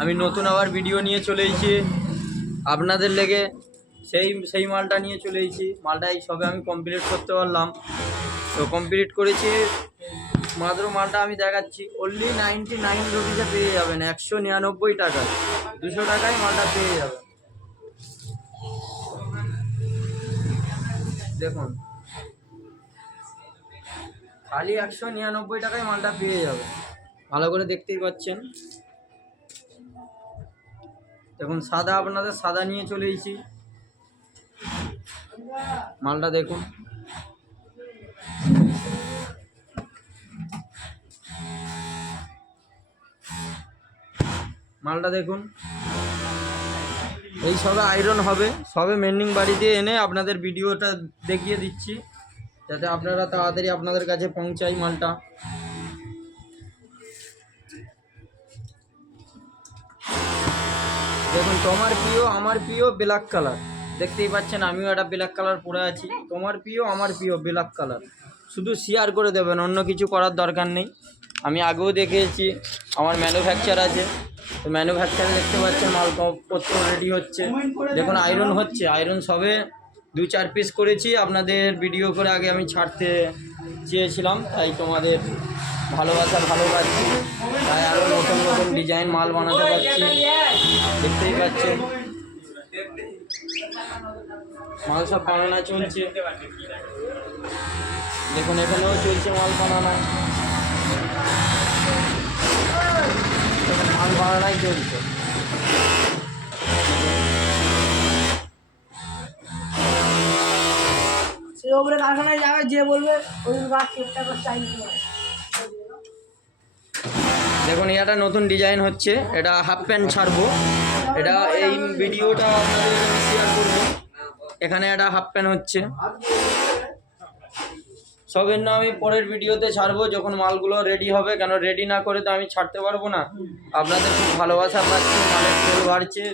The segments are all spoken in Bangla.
আমি নতুন আবার ভিডিও নিয়ে চলে এসেছি আপনাদের লেগে। সেই মালটা নিয়ে চলে এসেছি। মালটা এই সবে আমি কমপ্লিট করতে পারলাম, তো কমপ্লিট করেছি। মাত্র মালটা আমি দেখাচ্ছি, অনলি 99 রুপিসে পেয়ে যাবেন, 199 টাকা, 200 টাকায় মালটা পেয়ে যাবেন। দেখুন, খালি 199 টাকায় মালটা পেয়ে যাবে। ভালো করে দেখতেই পাচ্ছেন। দেখুন সাদা, আপনাদের সাদা নিয়ে চলে এসেছি। মালটা দেখুন, মালটা দেখুন। এই সবে আয়রন হবে, সবে মেন্ডিং বাড়ি দিয়ে এনে আপনাদের ভিডিওটা দেখিয়ে দিচ্ছি, যাতে আপনারা তাড়াতাড়ি আপনাদের কাছে পৌঁছায় মালটা। দেখুন, তোমার প্রিয় আমার প্রিয় ব্ল্যাক কালার, দেখতেই পাচ্ছেন আমিও একটা ব্ল্যাক কালার পরে আছি। তোমার প্রিয় আমার প্রিয় ব্ল্যাক কালার, শুধু শেয়ার করে দেবেন, অন্য কিছু করার দরকার নেই। আমি আগেও দেখিয়েছি, আমার ম্যানুফ্যাকচার আছে, তো ম্যানুফ্যাকচারে দেখতে পাচ্ছেন মালপত্র রেডি হচ্ছে। দেখুন আয়রন হচ্ছে, আয়রন সবে 2-4 পিস করেছি। আপনাদের ভিডিও করে আগে আমি ছাড়তে চেয়েছিলাম, তাই তোমাদের ভালোবাসা ভালো পাচ্ছি, তাই আরও নতুন নতুন ডিজাইন মাল বানাতে পারছি। দেখতেই পাচ্ছেন মাল সব বানানো চলছে। দেখুন এখানেও চলছে মাল বানানো, মাল বানানোই চলছে। কারখানায় যাবে, যে বলবে দেখুন এটা নতুন ডিজাইন হচ্ছে, এটা হাফ প্যান্ট ছাড়বো। এটা এই ভিডিওটা আপনাদের আমি শেয়ার করবো। এখানে একটা হাফ প্যান্ট হচ্ছে, সবের না আমি পরের ভিডিওতে ছাড়বো যখন মালগুলো রেডি হবে, কেন রেডি না করে তো আমি ছাড়তে পারবো না। আপনাদের খুব ভালোবাসা পাচ্ছি, মালের সেল বাড়ছে,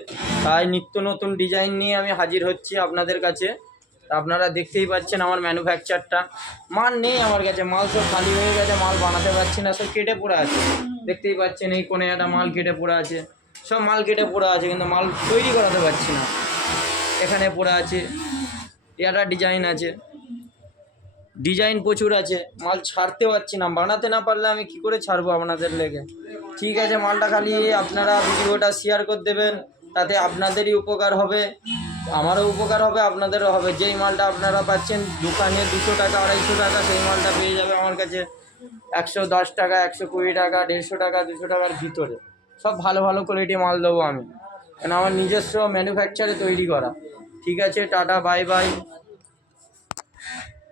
তাই নিত্য নতুন ডিজাইন নিয়ে আমি হাজির হচ্ছি আপনাদের কাছে। আপনারা দেখতেই পাচ্ছেন আমার ম্যানুফ্যাকচারটা, মাল নেই আমার কাছে, মাল সব খালি হয়ে গেছে, মাল বানাতে পারছি না, সব কেটে পড়ে আছে। দেখতেই পাচ্ছেন এই কোণে একটা মাল কেটে পড়ে আছে, সব মাল কেটে পড়ে আছে, কিন্তু মাল তৈরি করাতে পারছি না। এখানে পড়ে আছে, এটা ডিজাইন আছে, ডিজাইন প্রচুর আছে, মাল ছাড়তে পারছি না। বানাতে না পারলে আমি কি করে ছাড়বো আপনাদের লেগে। ঠিক আছে, মালটা খালি আপনারা ভিডিওটা শেয়ার করে দেবেন, তাতে আপনাদেরই উপকার হবে, আমারও উপকার হবে, আপনাদেরও হবে। যেই মালটা আপনারা পাচ্ছেন দোকানে 200 টাকা 250 টাকা, সেই মালটা পেয়ে যাবে আমার কাছে 110 টাকা, 120 টাকা, 150 টাকা, 200 টাকার ভিতরে। সব ভালো ভালো কোয়ালিটি মাল দেবো আমি, কারণ আমার নিজস্ব ম্যানুফ্যাকচারে তৈরি করা। ঠিক আছে, টাটা, বাই বাই।